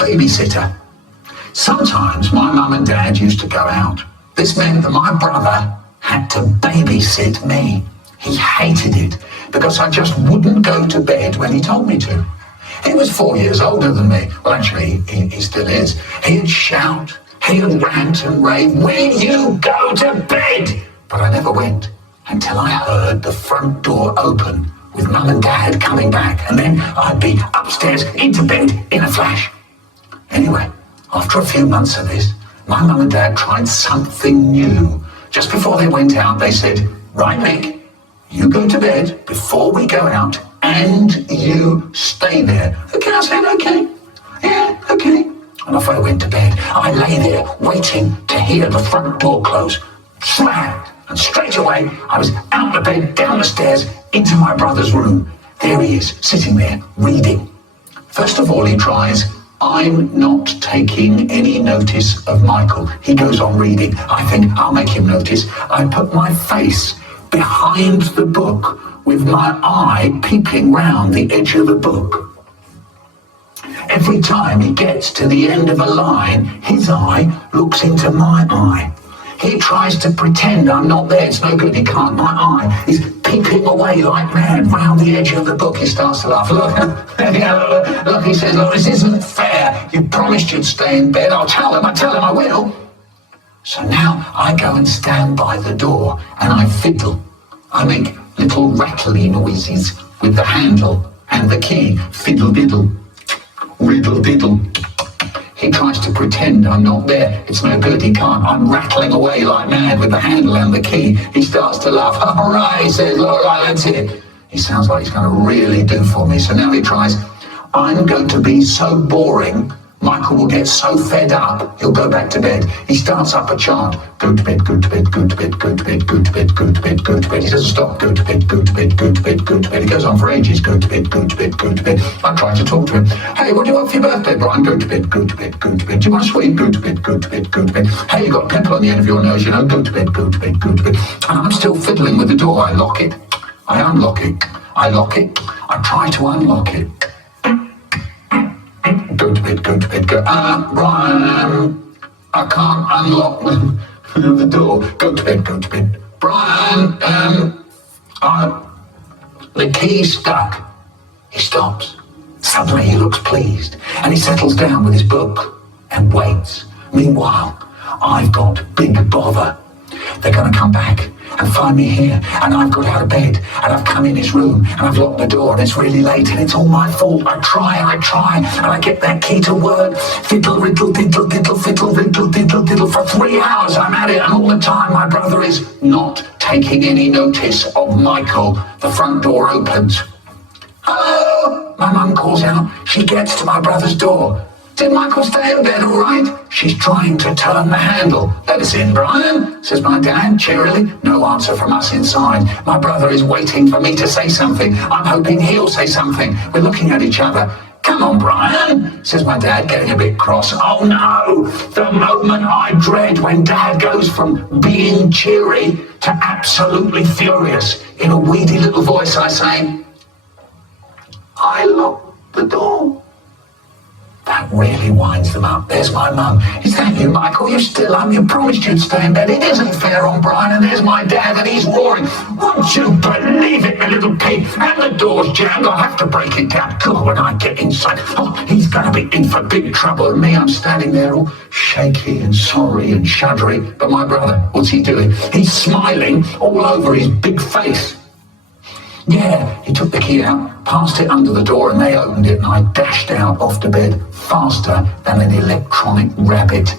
Babysitter. Sometimes my mum and dad used to go out. This meant that my brother had to babysit me. He hated it because I just wouldn't go to bed when he told me to. He was 4 years older than me. Well, actually, he still is. He'd shout, he'd rant and rave, "Will you go to bed?" But I never went until I heard the front door open with mum and dad coming back, and then I'd be upstairs into bed in a flash. Anyway, after a few months of this, my mum and dad tried something new. Just before they went out, they said, "Right, Mick, you go to bed before we go out, and you stay there." Okay, I said, okay. Yeah, okay. And off I went to bed. I lay there waiting to hear the front door close. Slam! And straight away, I was out of bed, down the stairs, into my brother's room. There he is, sitting there, reading. First of all, he tries, "I'm not taking any notice of Michael." He goes on reading. I think I'll make him notice. I put my face behind the book with my eye peeping round the edge of the book. Every time he gets to the end of a line, his eye looks into my eye. He tries to pretend I'm not there. It's no good. He can't. My eye is peeping away like mad round the edge of the book. He starts to laugh. Look, look, he says, "Look, this isn't fair. You promised you'd stay in bed. I'll tell him I will." So now I go and stand by the door and I fiddle. I make little rattly noises with the handle and the key. Fiddle diddle, riddle diddle. He tries to pretend I'm not there. It's no good. He can't. I'm rattling away like mad with the handle and the key. He starts to laugh. "All right," he says, "all right, that's it." He sounds like he's going to really do for me. So now he tries, "I'm going to be so boring. Michael will get so fed up, he'll go back to bed." He starts up a chant. Go to bed, go to bed, go to bed, go to bed, go to bed, go to bed, go to bed. He doesn't stop. Go to bed, go to bed, go to bed, go to bed. He goes on for ages. Go to bed, go to bed, go to bed. I try to talk to him. "Hey, what do you want for your birthday, Brian?" "Go to bed, go to bed, go to bed." "Do you want a sweet?" "Go to bed, go to bed, go to bed." "Hey, you got a pimple on the end of your nose, you know?" "Go to bed, go to bed, go to bed." And I'm still fiddling with the door. I lock it. I unlock it. I lock it. I try to unlock it. Go to bed, go to bed, go. Brian, I can't unlock the door. Go to bed, go to bed. Brian, the key's stuck. He stops. Suddenly he looks pleased and he settles down with his book and waits. Meanwhile, I've got big bother. They're going to come back and find me here, and I've got out of bed, and I've come in his room, and I've locked the door, and it's really late, and it's all my fault. I try, and I get that key to work. Fiddle, riddle, diddle, diddle, fiddle, riddle, diddle, diddle. For 3 hours I'm at it, and all the time my brother is not taking any notice of Michael. The front door opens. "Hello!" My mum calls out. She gets to my brother's door. "Did Michael stay in bed all right?" She's trying to turn the handle. "Let us in, Brian," says my dad cheerily. No answer from us inside. My brother is waiting for me to say something. I'm hoping he'll say something. We're looking at each other. "Come on, Brian," says my dad, getting a bit cross. Oh no, the moment I dread when Dad goes from being cheery to absolutely furious. In a weedy little voice I say, "I locked the door." That really winds them up. There's my mum. "Is that you, Michael? You're still up. You promised you'd stay in bed. It isn't fair on Brian." And there's my dad, and he's roaring, "Would you believe it, my little pig? And the door's jammed. I'll have to break it down." God, when I get inside, he's going to be in for big trouble. And me, I'm standing there all shaky and sorry and shuddery. But my brother, what's he doing? He's smiling all over his big face. Yeah, he took the key out, passed it under the door, and they opened it, and I dashed out off to bed faster than an electronic rabbit.